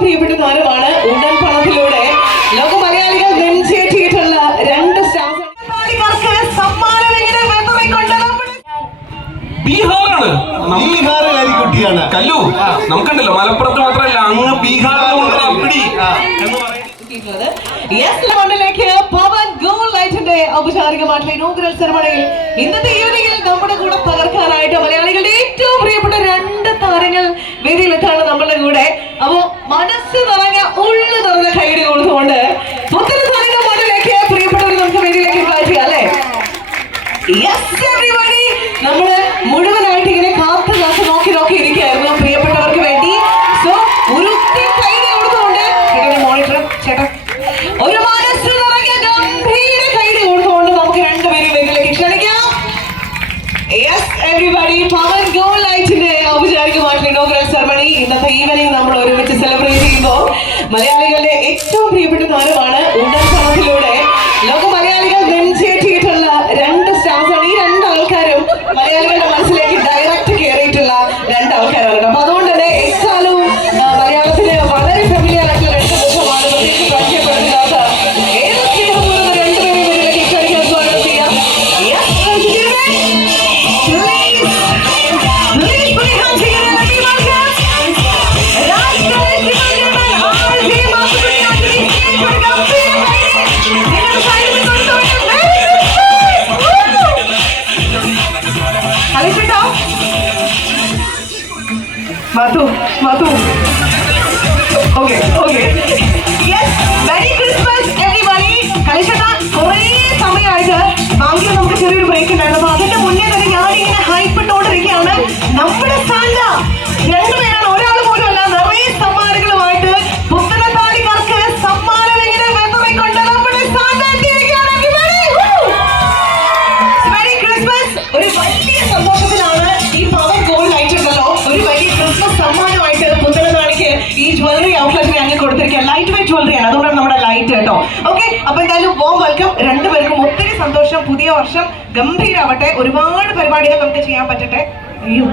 പ്രിയപ്പെട്ട താരമാണ് ഉടൻ പണത്തിലൂടെ ലോക മലയാളികൾ നെഞ്ചേറ്റിയിട്ടുള്ള രണ്ട് സ്റ്റാർസ് ബീഹാറാണ്. നമുക്ക് ബീഹാറുകാരി കുട്ടിയാണ്. കല്ലു നമുക്കുണ്ടല്ലോ. മലപ്പുറത്ത് മാത്രമല്ല അങ്ങ് ബീഹാറിലുള്ള അപ്പിടി. എന്ന് ഔപചാരികമായിട്ടുള്ള ഇനോഗ്രൽ സെറമണിയിൽ ഇന്നത്തെ ഈവനിങ്ങിൽ നമ്മുടെ കൂടെ പകർക്കാനായിട്ട് മലയാളികളുടെ ഏറ്റവും പ്രിയപ്പെട്ട രണ്ട് താരങ്ങൾ വേദിയിലെത്താണ് നമ്മളുടെ കൂടെ അപ്പോ മനസ്സ് നിറഞ്ഞ ഉള്ളു നിറഞ്ഞ ഇന്നത്തെ ഈവനിങ് നമ്മൾ ഒരുമിച്ച് സെലിബ്രേറ്റ് ചെയ്യുമ്പോൾ മലയാളികളുടെ ഏറ്റവും പ്രിയപ്പെട്ട താരമാണ് ഉണ്ടൻ പണത്തിലൂടെ മാത്തു Okay, okay. Yes, yes Christmas everybody. കളിച്ചേട്ടാ കുറേ സമയമായിട്ട് ബാങ്കിൽ നമുക്ക് ചെറിയൊരു ബ്രേക്ക് ഉണ്ടായിരുന്നു. അപ്പൊ അതിന്റെ മുന്നേ തന്നെ ഞാൻ ഇങ്ങനെ ഹൈപ്പ് ഇട്ടുകൊണ്ടിരിക്കുകയാണ് നമ്മുടെ സാന്റ രണ്ടുപേരാണ് ഒരാൾ പോലും അല്ല നിറയെ സമ്മാനങ്ങളുമായിട്ട് പുത്തനത്താടിക്കാർക്ക് സമ്മാനം ഇങ്ങനെ വെറുതെക്കൊണ്ട് നമ്മുടെ സാന്റ! മെരി ക്രിസ്മസ് ഒരു വലിയ സന്തോഷത്തിലാണ് ഈ പവർ ഗോൾഡ് ഉണ്ടല്ലോ. ഒരു വലിയ ക്രിസ്മസ് ഈ ജ്വല്ലറി ഔട്ട്ലെറ്റ് ഞങ്ങൾ കൊടുത്തിരിക്കുക. ലൈറ്റ് വെയിറ്റ് ജ്വല്ലറിയാണ് അതുകൊണ്ടാണ് നമ്മുടെ ലൈറ്റ് കേട്ടോ. ഓക്കെ അപ്പൊ എന്തായാലും വോം വെൽക്കം രണ്ടുപേർക്കും ഒത്തിരി സന്തോഷം. പുതിയ വർഷം ഗംഭീരാവട്ടെ. ഒരുപാട് പരിപാടികൾ നമുക്ക് ചെയ്യാൻ പറ്റട്ടെ. അയ്യോ.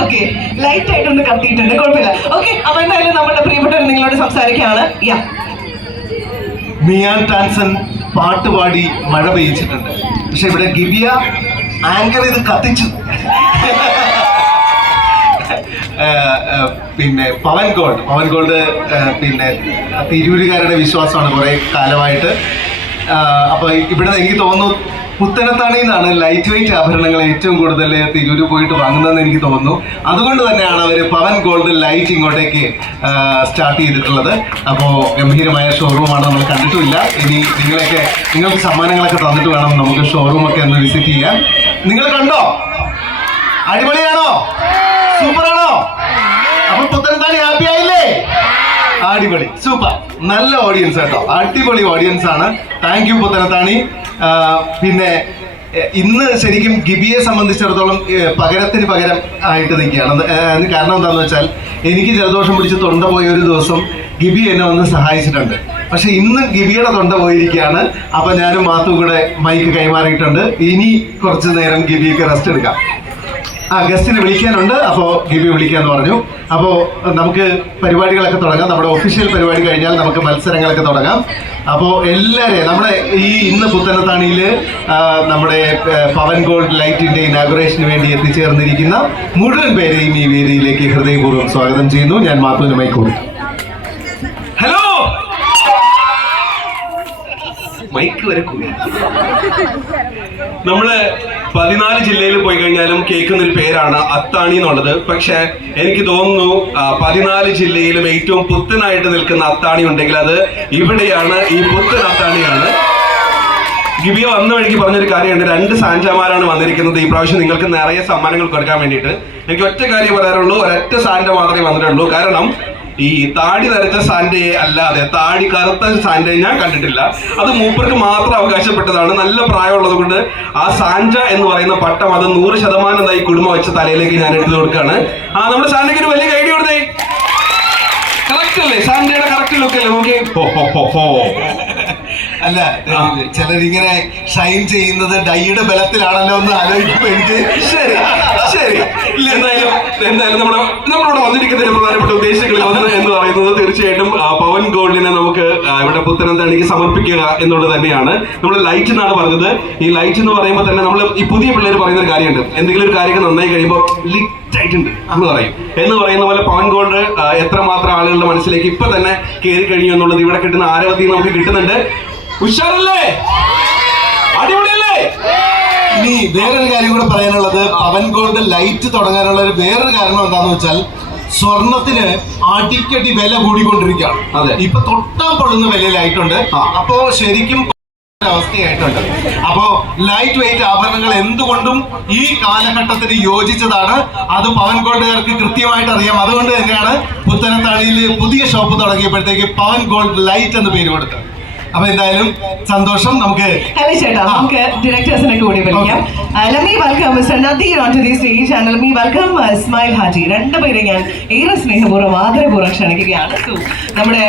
ഓക്കെ ലൈറ്റ് ആയിട്ടൊന്ന് കത്തിയിട്ടുണ്ട്. കുഴപ്പമില്ല. ഓക്കെ അപ്പൊ എന്തായാലും നമ്മുടെ പ്രിയപ്പെട്ടവർ നിങ്ങളോട് സംസാരിക്കുകയാണ്. യാ മിയാൻ ടാൻസൺ പാട്ട് പാടി മഴ പെയ്യിച്ചിട്ടുണ്ട്. പക്ഷെ ഇവിടെ ഗിബിയ ആങ്കർ ഇത് കത്തിച്ചു. പിന്നെ പവൻ ഗോൾഡ്. പവൻ ഗോൾഡ് പിന്നെ തിരൂരുകാരുടെ വിശ്വാസമാണ് കുറെ കാലമായിട്ട്. അപ്പൊ ഇവിടെ എനിക്ക് തോന്നുന്നു പുത്തനത്താണിയിൽ നിന്നാണ് ലൈറ്റ് വെയിറ്റ് ആഭരണങ്ങൾ ഏറ്റവും കൂടുതൽ തിരൂര് പോയിട്ട് വാങ്ങുന്നതെന്ന് എനിക്ക് തോന്നുന്നു. അതുകൊണ്ട് തന്നെയാണ് അവർ പവൻ ഗോൾഡ് ലൈറ്റ് ഇങ്ങോട്ടേക്ക് സ്റ്റാർട്ട് ചെയ്തിട്ടുള്ളത്. അപ്പോൾ ഗംഭീരമായ ഷോറൂമാണ് നമ്മൾ കണ്ടിട്ടുമില്ല. ഇനി നിങ്ങളെയൊക്കെ നിങ്ങൾക്ക് സമ്മാനങ്ങളൊക്കെ തന്നിട്ട് വേണം നമുക്ക് ഷോറൂമൊക്കെ ഒന്ന് വിസിറ്റ് ചെയ്യാൻ. നിങ്ങൾ കണ്ടോ? അടിപൊളിയാണോ? സൂപ്പറാണോ പുത്തനത്താണി ഹാപ്പി ആയില്ലേ? അടിപൊളി സൂപ്പർ നല്ല ഓഡിയൻസ് കേട്ടോ അടിപൊളി ഓഡിയൻസ് ആണ്. താങ്ക് യു പുത്തനത്താണി. പിന്നെ ഇന്ന് ശരിക്കും ഗിബിയെ സംബന്ധിച്ചിടത്തോളം പകരത്തിന് പകരം ആയിട്ട് നിൽക്കുകയാണ്. കാരണം എന്താണെന്ന് വെച്ചാൽ എനിക്ക് ജലദോഷം പിടിച്ച് തൊണ്ട പോയ ഒരു ദിവസം ഗിബി എന്നെ ഒന്ന് സഹായിച്ചിട്ടുണ്ട്. പക്ഷെ ഇന്ന് ഗിബിയുടെ തൊണ്ട പോയിരിക്കുകയാണ്. അപ്പം ഞാനും മാത്തും കൂടെ മൈക്ക് കൈമാറിയിട്ടുണ്ട്. ഇനി കുറച്ച് നേരം ഗിബിക്ക് റെസ്റ്റ് എടുക്കാം. ആ ഗസ്റ്റിനെ വിളിക്കാനുണ്ട്. അപ്പോൾ ഗിബി വിളിക്കാന്ന് പറഞ്ഞു. അപ്പോൾ നമുക്ക് പരിപാടികളൊക്കെ തുടങ്ങാം. നമ്മുടെ ഒഫീഷ്യൽ പരിപാടി കഴിഞ്ഞാൽ നമുക്ക് മത്സരങ്ങളൊക്കെ തുടങ്ങാം. അപ്പോൾ എല്ലാവരെയും നമ്മുടെ ഈ ഇന്ന് പുത്തനത്താണിയിൽ നമ്മുടെ പവൻ ഗോൾഡ് ലൈറ്റിന്റെ ഇനാഗുറേഷന് വേണ്ടി എത്തിച്ചേർന്നിരിക്കുന്ന മുഴുവൻ പേരെയും ഈ വേദിയിലേക്ക് ഹൃദയപൂർവം സ്വാഗതം ചെയ്യുന്നു. ഞാൻ മാത്തുവിന് കൂടും ഹലോ മൈക്ക് വരെ നമ്മൾ പതിനാല് ജില്ലയിൽ പോയി കഴിഞ്ഞാലും കേൾക്കുന്ന ഒരു പേരാണ് അത്താണി എന്നുള്ളത്. പക്ഷെ എനിക്ക് തോന്നുന്നു പതിനാല് ജില്ലയിലും ഏറ്റവും പുത്തനായിട്ട് നിൽക്കുന്ന അത്താണി ഉണ്ടെങ്കിൽ അത് ഇവിടെയാണ് ഈ പുത്തൻ അത്താണിയാണ്. ഗിബിയ വന്ന വഴിക്ക് പറഞ്ഞൊരു കാര്യമുണ്ട്. രണ്ട് സാന്റമാരാണ് വന്നിരിക്കുന്നത്. ഈ പ്രാവശ്യം നിങ്ങൾക്ക് നിറയെ സമ്മാനങ്ങൾ കൊടുക്കാൻ വേണ്ടിയിട്ട്. എനിക്ക് ഒറ്റ കാര്യം പറയാറുള്ളൂ ഒരൊറ്റ സാന്റ മാത്രമേ വന്നിട്ടുള്ളൂ. കാരണം ഈ താടി നരച്ച സാന്റയെ അല്ലാതെ താടി കറുത്ത സാന്റയെ ഞാൻ കണ്ടിട്ടില്ല. അത് മൂപ്പർക്ക് മാത്രം അവകാശപ്പെട്ടതാണ്. നല്ല പ്രായമുള്ളത് കൊണ്ട് ആ സാഞ്ച എന്ന് പറയുന്ന പട്ടം അത് നൂറ് ശതമാനം ഈ കുടുംബം വെച്ച തലയിലേക്ക് ഞാൻ എടുത്തു കൊടുക്കുകയാണ് ആ നമ്മുടെ സാന്റയ്ക്ക് ഒരു വലിയ കൈഡി കൊടുത്തേ. കറക്റ്റ് അല്ലേ? സാന്റയുടെ കറക്റ്റ് ലുക്ക് അല്ലേ നോക്കി അല്ല ചിലരിങ്ങനെ ഷൈൻ ചെയ്യുന്നത് ഡൈയുടെ ബലത്തിലാണല്ലോ എന്ന് ആലോചിക്കുമ്പോ എനിക്ക് ശരി ശരി. എന്തായാലും എന്തായാലും നമ്മുടെ നമ്മളിവിടെ വന്നിരിക്കുന്ന പ്രധാനപ്പെട്ട ഉദ്ദേശങ്ങളിൽ ഒന്ന് എന്ന് പറയുന്നത് തീർച്ചയായിട്ടും പവൻ ഗോൾഡിനെ നമുക്ക് ഇവിടെ പുത്തനത്താണിക്ക് സമർപ്പിക്കുക എന്നുള്ളത് തന്നെയാണ്. നമ്മൾ ലൈറ്റ് എന്നാണ് പറഞ്ഞത്. ഈ ലൈറ്റ് എന്ന് പറയുമ്പോൾ തന്നെ നമ്മൾ ഈ പുതിയ പിള്ളേർ പറയുന്ന ഒരു കാര്യമുണ്ട്. എന്തെങ്കിലും ഒരു കാര്യം നന്നായി കഴിയുമ്പോൾ ലിറ്റ് ആയിട്ടുണ്ട് എന്ന് പറയും. എന്ന് പറയുന്ന പോലെ പവൻ ഗോൾഡ് എത്ര എത്രമാത്രം ആളുകളുടെ മനസ്സിലേക്ക് ഇപ്പൊ തന്നെ കയറി കഴിഞ്ഞു എന്നുള്ളത് ഇവിടെ കിട്ടുന്ന ആരോഗ്യം നമുക്ക് കിട്ടുന്നുണ്ട്. ഉഷാറല്ലേ? അടിപൊളിയല്ലേ ഇനി വേറൊരു കാര്യം കൂടെ പറയാനുള്ളത്. പവൻ ഗോൾഡ് ലൈറ്റ് തുടങ്ങാനുള്ള ഒരു വേറൊരു കാരണം എന്താന്ന് വെച്ചാൽ സ്വർണത്തിന് അടിക്കടി വില കൂടിക്കൊണ്ടിരിക്കുകയാണ്. അതെ. ഇപ്പൊ തൊട്ടാൻ പൊള്ളുന്ന വിലയിലായിട്ടുണ്ട് അപ്പോ ശരിക്കും അവസ്ഥയായിട്ടുണ്ട്. അപ്പോ ലൈറ്റ് വെയിറ്റ് ആഭരണങ്ങൾ എന്തുകൊണ്ടും ഈ കാലഘട്ടത്തിന് യോജിച്ചതാണ്. അത് പവൻ ഗോൾഡുകാർക്ക് കൃത്യമായിട്ട് അറിയാം. അതുകൊണ്ട് തന്നെയാണ് പുത്തനത്താണിയിൽ പുതിയ ഷോപ്പ് തുടങ്ങിയപ്പോഴത്തേക്ക് പവൻ ഗോൾഡ് ലൈറ്റ് എന്ന് പേര് കൊടുത്തത്. അപ്പൊ എന്തായാലും സന്തോഷം. നമുക്ക് ഹലോ ചേട്ടാ നമുക്ക് ഡയറക്ടേഴ്സിനെ കൂടി വിളിക്കാം. let welcome. Nadir onto the stage and let me welcome uh, രണ്ടുപേരെ ഞാൻ ഏറെ സ്നേഹപൂർവം ആദരപൂർവം ക്ഷണിക്കുകയാണ്. സോ നമ്മുടെ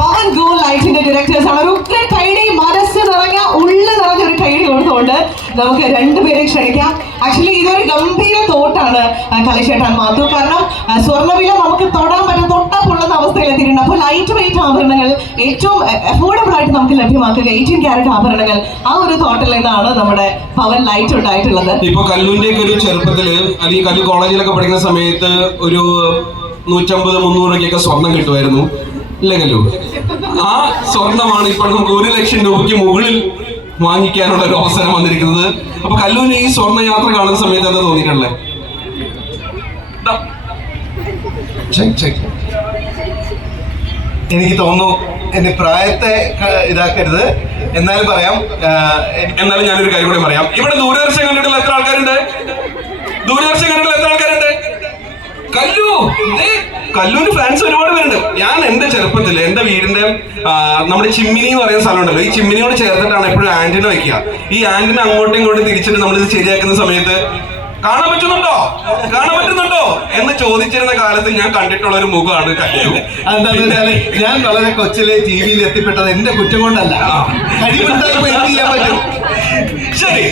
പവൻ ഗോ ലൈറ്റിന്റെ ഡയറക്ടേഴ്സ് ആണ്. ഒരു ഉഗ്ര കൈഡി മനസ്സ് നിറഞ്ഞ ഉള്ളു നിറഞ്ഞ ഒരു കൈഡി കൊടുത്തുകൊണ്ട് നമുക്ക് രണ്ടുപേരെ ക്ഷണിക്കാം. ആക്ച്വലി ഇതൊരു ഗംഭീര തോട്ടാണ് കളിച്ചേട്ടാൻ മാത്തു കാരണം സ്വർണവില നമുക്ക് തൊടാൻ പറ്റും തൊട്ടപ്പുള്ളുന്ന അവസ്ഥയിലെത്തിയിട്ടുണ്ട് അപ്പോൾ ലൈറ്റ് വെയിറ്റ് ആഭരണങ്ങൾ ഏറ്റവും അഫോർഡബിൾ ആയിട്ട് നമുക്ക് ലഭ്യമാക്കുക എയ്റ്റീൻ ക്യാരറ്റ് ആഭരണങ്ങൾ ആ ഒരു തോട്ടിൽ നിന്നാണ് നമ്മുടെ പവൻ ലൈറ്റ് ഉണ്ടായിട്ടുള്ളത്. ഇപ്പൊ കല്ലുന്റെ ഒരു ചെറുപ്പത്തിൽ അല്ലെങ്കിൽ കല്ലു കോളേജിലൊക്കെ പഠിക്കുന്ന സമയത്ത് ഒരു നൂറ്റമ്പത് മുന്നൂറ് രൂപയ്ക്കൊക്കെ സ്വർണം കിട്ടുമായിരുന്നു. ഇല്ലെങ്കിലോ ആ സ്വർണമാണ് ഇപ്പോൾ നമുക്ക് ഒരു ലക്ഷം രൂപയ്ക്ക് മുകളിൽ വാങ്ങിക്കാനുള്ള ഒരു അവസരം വന്നിരിക്കുന്നത്. അപ്പൊ കല്ലൂന് ഈ സ്വർണ യാത്ര കാണുന്ന സമയത്ത് എന്താ തോന്നിയിട്ടുള്ളത് എനിക്ക് തോന്നുന്നു എന്റെ പ്രായത്തെ ഇതാക്കരുത്. എന്നാലും പറയാം എന്നാലും ഞാനൊരു കാര്യം കൂടി പറയാം. ഇവിടെ ദൂരദർശൻ കണ്ടിട്ടുള്ള എത്ര ആൾക്കാരുണ്ട് ദൂരദർശൻ കണ്ടിട്ടുള്ള എത്ര ആൾക്കാരുണ്ട് കല്ലു ദേ, കല്ലൂര് ഫാൻസ് ഒരുപാട് പേരുണ്ട്. ഞാൻ എന്റെ ചെറുപ്പത്തിൽ എന്റെ വീടിന്റെ നമ്മുടെ ചിമ്മിനി എന്ന് പറയുന്ന സ്ഥലമുണ്ടല്ലോ. ഈ ചിമ്മിനിയോട് ചേർത്തിട്ടാണ് എപ്പോഴും ആന്റിന വെക്കുക ഈ ആന്റിന അങ്ങോട്ടും ഇങ്ങോട്ടും തിരിച്ചിട്ട് ഇത് ശരിയാക്കുന്ന സമയത്ത് കാണാൻ പറ്റുന്നുണ്ടോ? കാണാൻ പറ്റുന്നുണ്ടോ? എന്ന് ചോദിച്ചിരുന്ന കാലത്ത് ഞാൻ കണ്ടിട്ടുള്ള ഒരു മുഖമാണ് എന്താ വെച്ചാൽ ഞാൻ വളരെ കൊച്ചിലെ ടി വിയിൽ എത്തിപ്പെട്ടത് എന്റെ കുറ്റം കൊണ്ടല്ല. കഴിവുണ്ടായപ്പോ എന്ത് ചെയ്യാൻ പറ്റും. ശരി.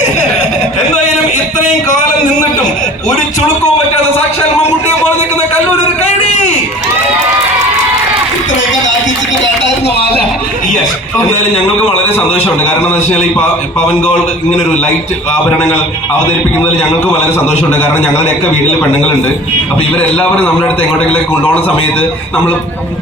എന്തായാലും ഇത്രയും കാലം നിന്നിട്ടും ഒരു ചുളുക്കവും പറ്റാതെ സാക്ഷാൽ മമ്മൂട്ടിയെ പോലെ നിൽക്കുന്ന കല്ലൂർ ഒരു കൈഡി चित्र एका नातीचं तू काढणार है। എന്തായാലും ഞങ്ങൾക്ക് വളരെ സന്തോഷമുണ്ട്. കാരണം എന്താ വെച്ചാൽ ഈ പവൻ ഗോൾഡ് ഇങ്ങനെ ഒരു ലൈറ്റ് ആഭരണങ്ങൾ അവതരിപ്പിക്കുന്നതിൽ ഞങ്ങൾക്ക് വളരെ സന്തോഷമുണ്ട്. കാരണം ഞങ്ങളുടെയൊക്കെ വീട്ടിൽ പെണ്ണുങ്ങളുണ്ട്. അപ്പൊ ഇവരെല്ലാവരും നമ്മുടെ അടുത്ത് എങ്ങോട്ടെങ്കിലും കൊണ്ടുപോകുന്ന സമയത്ത് നമ്മൾ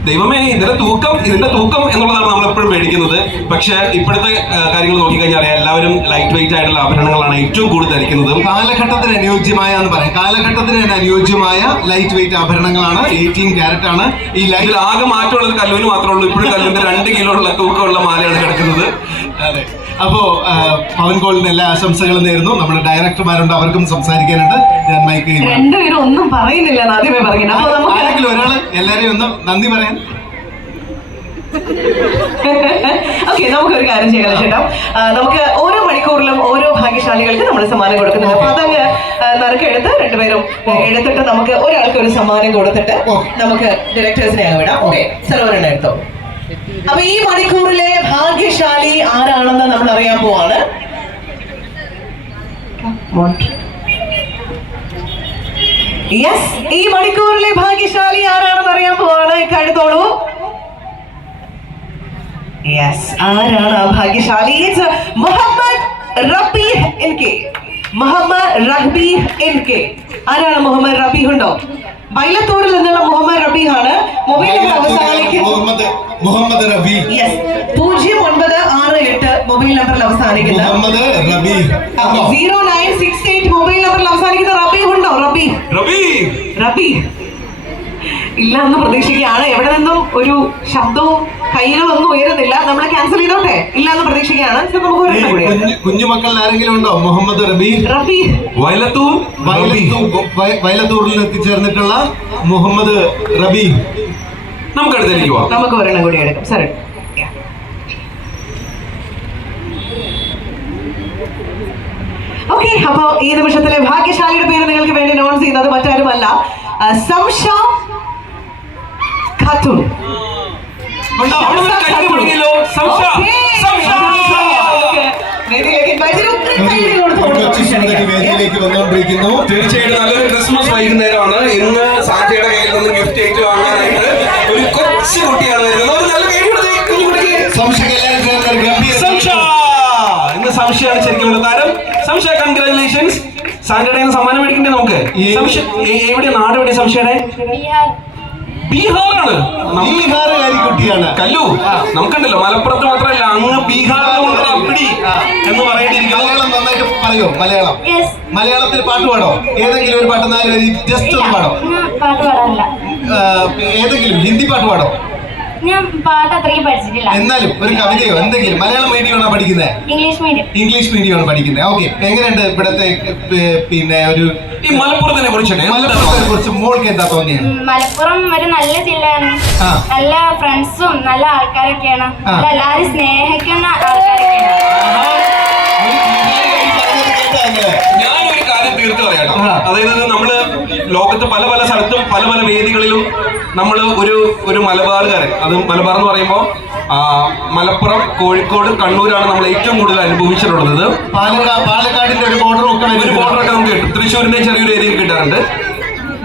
ദൈവമേ ഇതിന്റെ തൂക്കം ഇതിന്റെ തൂക്കം എന്നുള്ളതാണ് നമ്മൾ എപ്പോഴും പേടിക്കുന്നത്. പക്ഷെ ഇപ്പോഴത്തെ കാര്യങ്ങൾ നോക്കിക്കഴിഞ്ഞാൽ അറിയാം എല്ലാവരും ലൈറ്റ് വെയിറ്റ് ആയിട്ടുള്ള ആഭരണങ്ങളാണ് ഏറ്റവും കൂടുതൽ ധരിക്കുന്നത്. കാലഘട്ടത്തിന് അനുയോജ്യമായ എന്ന് പറയാം. കാലഘട്ടത്തിന് അനുയോജ്യമായ ലൈറ്റ് വെയിറ്റ് ആഭരണങ്ങളാണ്. എയ്റ്റീൻ ക്യാരറ്റ് ആണ്. ഈ ലൈറ്റിൽ ലൈറ്റ് ആകെ മാറ്റമുള്ളത് കല്ലൂന് മാത്രമേ ഉള്ളൂ. ഇപ്പോഴും കല്ലൂന്റെ രണ്ട് കിലോ ഉള്ള തൂക്കമുള്ള മാലയാണ് കിടക്കുന്നത്. അതെ. അപ്പോ പവൻ കോളിന് എല്ലാ ആശംസകളും നേരുന്നു. നമ്മുടെ ഡയറക്ടർമാരുണ്ട് അവർക്കും സംസാരിക്കാനുണ്ട്. ഞാൻ മൈക്ക് രണ്ടുപേരും ഒന്നും പറയുന്നില്ല ആദ്യമേ പറയുന്നത് ആരെങ്കിലും ഒരാൾ എല്ലാരെയും ഒന്ന് നന്ദി പറയാൻ. ഓക്കെ നമുക്ക് ഒരു കാര്യം ചെയ്യാം ചേട്ടാ നമുക്ക് ഓരോ മണിക്കൂറിലും ഓരോ ഭാഗ്യശാലികൾക്ക് നമ്മൾ സമ്മാനം കൊടുക്കുന്നുണ്ട്. അപ്പൊ അതങ്ങ് നറുക്കെടുത്ത് രണ്ടുപേരും എടുത്തിട്ട് നമുക്ക് ഒരാൾക്ക് ഒരു സമ്മാനം കൊടുത്തിട്ട് നമുക്ക് ഡയറക്ടേഴ്സിനെ അങ്ങ് വിടാം. ഓക്കെ സർവരെണ്ണം എടുത്തോ. അപ്പൊ ഈ മണിക്കൂറിലെ ഭാഗ്യശാലി ആരാണെന്ന് നമ്മൾ അറിയാൻ പോവാണ്. യെസ് ഈ മണിക്കൂറിലെ ഭാഗ്യശാലി ആരാണെന്ന് അറിയാൻ പോവാണ്. കഴുതോളൂ. യെസ് ആരാണ് ആ ഭാഗ്യശാലി? Muhammad Rabeeh N K. Muhammad Rabi N K. ആരാണ് മുഹമ്മദ് റബീഹ് ഉണ്ടോ? ബൈലത്തൂരിൽ നിന്നുള്ള മുഹമ്മദ് റബി ആണ്. മൊബൈൽ നമ്പർ അവസാനിക്കുന്നു മുഹമ്മദ് മുഹമ്മദ് റബി. യെസ് പൂജ്യം ഒൻപത് ആറ് എട്ട് മൊബൈൽ നമ്പറിൽ അവസാനിക്കുന്ന. Muhammad Rabi. Zero nine six eight mobile നമ്പറിൽ അവസാനിക്കുന്ന റബി ഉണ്ടോ? റബി. റബി. റബി. ഇല്ല എന്ന് പ്രതീക്ഷിക്കുകയാണ്. എവിടെ നിന്നും ഒരു ശബ്ദവും ഒന്നും ഉയരുന്നില്ല. നമ്മൾ ക്യാൻസൽ ചെയ്തോട്ടെ. ഇല്ലാന്ന് പ്രതീക്ഷിക്കുകയാണ്. നമുക്ക് കുഞ്ഞുമക്കളിൽ ആരെങ്കിലും ഉണ്ടോ? മുഹമ്മദ് റബി? റബി. വയലത്തൂർ? വയലത്തൂരിൽ എത്തിച്ചേർന്നിട്ടുള്ള മുഹമ്മദ് റബി. നമുക്ക് അടുത്തേക്ക് പോവാം. നമുക്ക് ഒരെണ്ണം കൂടി എടുക്കാം. സാറേ ഓക്കെ അപ്പോ ഈ നിമിഷത്തിലെ ഭാഗ്യശാലിയുടെ പേര് നിങ്ങൾക്ക് വേണ്ടി നോൺ ചെയ്യുന്നത് മറ്റാരുമല്ല. സംഷ ഖാത്തൂൺ വേദിയിലേക്ക് വന്നുകൊണ്ടിരിക്കുന്നു. തീർച്ചയായിട്ടും നല്ലൊരു ക്രിസ്മസ് വൈകുന്നേരമാണ്. ഇന്ന് സാന്റയുടെ കയ്യിൽ നിന്ന് ഗിഫ്റ്റ് ഏറ്റുവാങ്ങാനായിട്ട് ഒരു കൊച്ചു കുട്ടിയാണ് വരുന്നത്. ഒരു നല്ല ഇന്ന് സംശയമാണ് ശരിക്കും താരം. സംശയ കൺഗ്രാറ്റുലേഷൻസ് നിന്ന് സമ്മാനം മേടിക്കണ്ടേ നമുക്ക്? ഈ- സംശയ എ- എവിടെയാ? നാട് എവിടെയാണ് സംശയുടെ ബീഹാറാണ്. ബീഹാറുകാരിക്കുട്ടിയാണ് ബീഹാറുകാരി കുട്ടിയാണ്. കല്ലു നമുക്കുണ്ടല്ലോ. മലപ്പുറത്ത് മാത്രമല്ല അങ്ങ് ബീഹാറിലുള്ള അപ്പിടി എന്ന് പറയേണ്ടിയിരിക്കും മലയാളം നന്നായിട്ട് പറയോ? മലയാളം? മലയാളത്തിൽ പാട്ട് പാടോ? ഏതെങ്കിലും ഒരു പാട്ട് നാല് വരി ജസ്റ്റ് ഒന്ന് പാടോ? ഏതെങ്കിലും ഹിന്ദി പാട്ട് പാടോ? ഞാൻ പാട്ട് അത്രയ്ക്ക് പഠിച്ചിട്ടില്ല. എന്നാലും ഒരു കവിതയോ എന്തെങ്കിലും? മലയാളം മീഡിയം ആണോ പഠിക്കുന്നത് ഇംഗ്ലീഷ് മീഡിയം ഇംഗ്ലീഷ് മീഡിയമാണ് പഠിക്കുന്നത് ഓക്കെ എങ്ങനെയുണ്ട് ഇവിടത്തെ പിന്നെ ഒരു ഈ മലപ്പുറത്തിനെ കുറിച്ചൊക്കെ മലപ്പുറത്തെ കുറിച്ച് മോൾക്ക് എന്താ തോന്നിയത് മലപ്പുറം ഒരു നല്ല ജില്ലയാണ്. നല്ല ഫ്രണ്ട്സും നല്ല ആൾക്കാരൊക്കെയാണ്. എല്ലാവരും സ്നേഹിക്കുന്ന ആൾക്കാരൊക്കെയാണ്. ഞാനൊരു കാര്യം തീർത്തു പറയാം. അതായത് നമ്മൾ ലോകത്ത് പല പല സ്ഥലത്തും പല പല വേദികളിലും നമ്മൾ ഒരു ഒരു മലബാറുകാരൻ. അത് മലബാർ എന്ന് പറയുമ്പോൾ മലപ്പുറം കോഴിക്കോട് കണ്ണൂരാണ് നമ്മൾ ഏറ്റവും കൂടുതൽ അനുഭവിച്ചിട്ടുള്ളത്. പാലക്കാട് പാലക്കാടിന്റെ ഒരു ബോർഡറൊക്കെ ഒക്കെ ഒരു. ബോർഡറൊക്കെ നമുക്ക് കിട്ടും. തൃശ്ശൂരിന്റെ ചെറിയൊരു ഏരിയയിൽ കിട്ടാറുണ്ട്.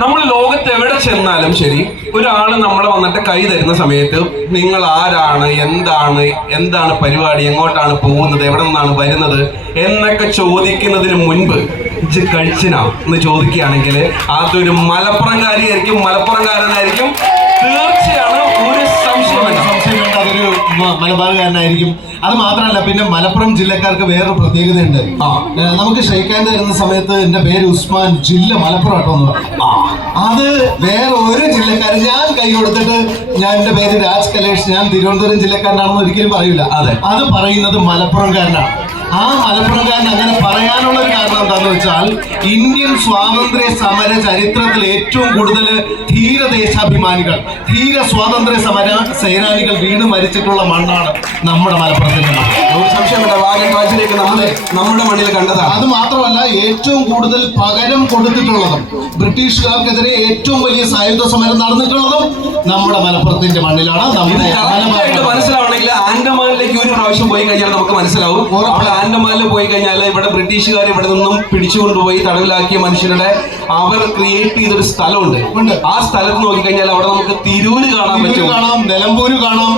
നമ്മൾ ലോകത്ത് എവിടെ ചെന്നാലും ശരി ഒരാൾ നമ്മളെ വന്നിട്ട് കൈ തരുന്ന സമയത്ത് നിങ്ങൾ ആരാണ് എന്താണ് എന്താണ് പരിപാടി എങ്ങോട്ടാണ് പോകുന്നത് എവിടെ നിന്നാണ് വരുന്നത് എന്നൊക്കെ ചോദിക്കുന്നതിന് മുൻപ് ഇജ് കഴിച്ചിനാ എന്ന് ചോദിക്കുകയാണെങ്കിൽ അതൊരു മലപ്പുറംകാരിയായിരിക്കും മലപ്പുറംകാരനായിരിക്കും തീർച്ചയാണ് മലബാറുകാരനായിരിക്കും അത് മാത്രമല്ല പിന്നെ മലപ്പുറം ജില്ലക്കാർക്ക് വേറൊരു പ്രത്യേകതയുണ്ട്. നമുക്ക് ഷെയ്ക്കാൻ തരുന്ന സമയത്ത് എന്റെ പേര് ഉസ്മാൻ ജില്ല മലപ്പുറം ആട്ടോ എന്ന് പറയും. അത് വേറെ ഒരു ജില്ലക്കാരൻ ഞാൻ കൈ കൊടുത്തിട്ട് ഞാൻ എന്റെ പേര് രാജ് കലേഷ് ഞാൻ തിരുവനന്തപുരം ജില്ലക്കാരനാണെന്ന് ഒരിക്കലും പറയൂല അതെ. അത് പറയുന്നത് മലപ്പുറംകാരനാണ് ആ മലപ്പുറംകാരൻ അങ്ങനെ പറയാനുള്ള കാരണം എന്താന്ന് വെച്ചാൽ ഇന്ത്യൻ സ്വാതന്ത്ര്യ സമര ചരിത്രത്തിൽ ഏറ്റവും കൂടുതൽ ധീര ദേശാഭിമാനികൾ ധീര സ്വാതന്ത്ര്യ സമര സേനാനികൾ വീണ് മരിച്ചിട്ടുള്ള മണ്ണാണ് നമ്മുടെ മലപ്പുറത്തിന്റെ മണ്ണ് ഒരു സംശയം വേണ്ട വാഗൻ ട്രാജിഡിയൊക്കെ നമ്മൾ നമ്മുടെ മണ്ണിൽ കണ്ടതാണ്. അത് മാത്രമല്ല ഏറ്റവും കൂടുതൽ പകരം കൊടുത്തിട്ടുള്ളതും ബ്രിട്ടീഷുകാർക്കെതിരെ ഏറ്റവും വലിയ സായുധ സമരം നടന്നിട്ടുള്ളതും നമ്മുടെ മലപ്പുറത്തിന്റെ മണ്ണിലാണ്. നമ്മുടെ മനസ്സിലാവണമെങ്കിൽ ആൻഡമാനിലേക്ക് ഒരു പ്രാവശ്യം പോയി കഴിഞ്ഞാൽ നമുക്ക് മനസ്സിലാവും. അവിടെ ആൻഡമാനിൽ പോയി കഴിഞ്ഞാൽ ഇവിടെ ബ്രിട്ടീഷുകാർ ഇവിടെ നിന്നും പിടിച്ചുകൊണ്ടുപോയി തടവിലാക്കിയ മനുഷ്യരുടെ അവർ ക്രിയേറ്റ് ചെയ്തൊരു സ്ഥലമുണ്ട്. ആ സ്ഥലത്ത് നോക്കിക്കഴിഞ്ഞാൽ അവിടെ നമുക്ക് തിരൂര് കാണാൻ പറ്റും. കാണാം നിലമ്പൂര് കാണാം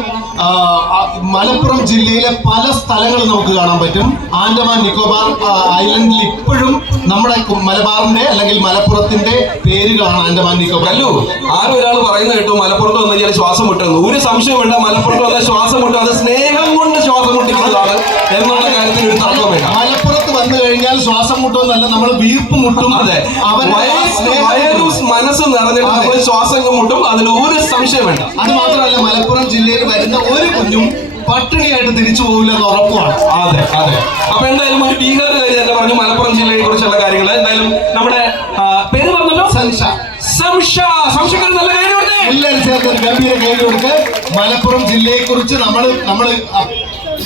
മലപ്പുറം ജില്ലയിലെ പല സ്ഥലങ്ങൾ നമുക്ക് കാണാൻ പറ്റും. ആൻഡമാൻ നിക്കോബാർ ഐലൻഡിൽ ഇപ്പോഴും നമ്മുടെ മലബാറിന്റെ അല്ലെങ്കിൽ മലപ്പുറത്തിന്റെ പേരുകളാണ് ആൻഡമാൻ നിക്കോബാർ. അല്ലോ ആരും ഒരാൾ പറയുന്നത് കേട്ടോ മലപ്പുറത്ത് വന്നു കഴിഞ്ഞാൽ ശ്വാസം മുട്ടുന്നു. ഒരു സംശയം വേണ്ട മലപ്പുറത്ത് വന്ന ശ്വാസം മുട്ടും. അത് സ്നേഹം കൊണ്ട് ശ്വാസം മുട്ടിക്കുന്നതാണ് എന്നുള്ള കാര്യത്തിൽ ഒരു തർക്കം വേണ്ട. മലപ്പുറത്ത് വന്നു കഴിഞ്ഞാൽ ശ്വാസം മുട്ടുമെന്നല്ല നമ്മൾ വീർപ്പ് മുട്ടും. അതെ. വയറ് മനസ്സ് നിറഞ്ഞിട്ട് നമ്മൾ ശ്വാസം മുട്ടും. അതിൽ ഒരു സംശയം വേണ്ട. അത് മാത്രമല്ല മലപ്പുറം ജില്ലയിൽ വരുന്ന ഒരു കുഞ്ഞും പട്ടിണിയായിട്ട് തിരിച്ചു പോകില്ല എന്ന് ഉറപ്പാണ്. അതെ അതെ. അപ്പൊ എന്തായാലും ഒരു ഭീകരത കാര്യം തന്നെ പറഞ്ഞു മലപ്പുറം ജില്ലയെ കുറിച്ചുള്ള കാര്യങ്ങൾ എന്തായാലും നമ്മുടെ പേര് പറഞ്ഞല്ലോ? സംശ സംശ സംശയക്കാർ നല്ല കാര്യം എല്ലാവരും ചേർത്ത് ഗംഭീര കൈ കൊടുത്ത് മലപ്പുറം ജില്ലയെ കുറിച്ച് നമ്മൾ നമ്മൾ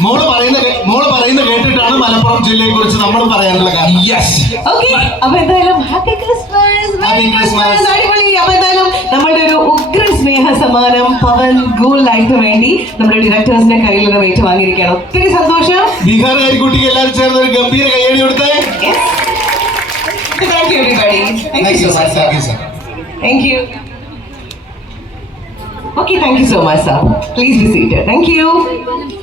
മോൾ പറയുന്ന മോൾ പറയുന്ന കേട്ടിട്ടാണ് മലപ്പുറം ജില്ലയെ കുറിച്ച് നമ്മൾ പറയാനുള്ള കാരണം. യെസ് ഓക്കെ അപ്പൊ എന്തായാലും ഹാപ്പി ക്രിസ്മസ് Happy ക്രിസ്മസ് അടിപൊളി. അപ്പൊ എന്തായാലും നമ്മുടെ ഒരു ഉഗ്ര സ്നേഹ സമ്മാനം പവൻ ഗോൾ ലൈറ്റ് വേണ്ടി നമ്മുടെ ഡയറക്ടേഴ്സിന്റെ കയ്യിൽ നിന്ന് ഏറ്റുവാങ്ങിയിരിക്കുകയാണ് ഒത്തിരി സന്തോഷം. ബീഹാറുകാരി കുട്ടിക്ക് എല്ലാവരും ചേർന്ന് ഒരു ഗംഭീര കൈയടി കൊടുത്തേ. Thank you everybody thank you so much thank you sir Thank you. Okay, thank you so much, sir. Please be seated. Thank you.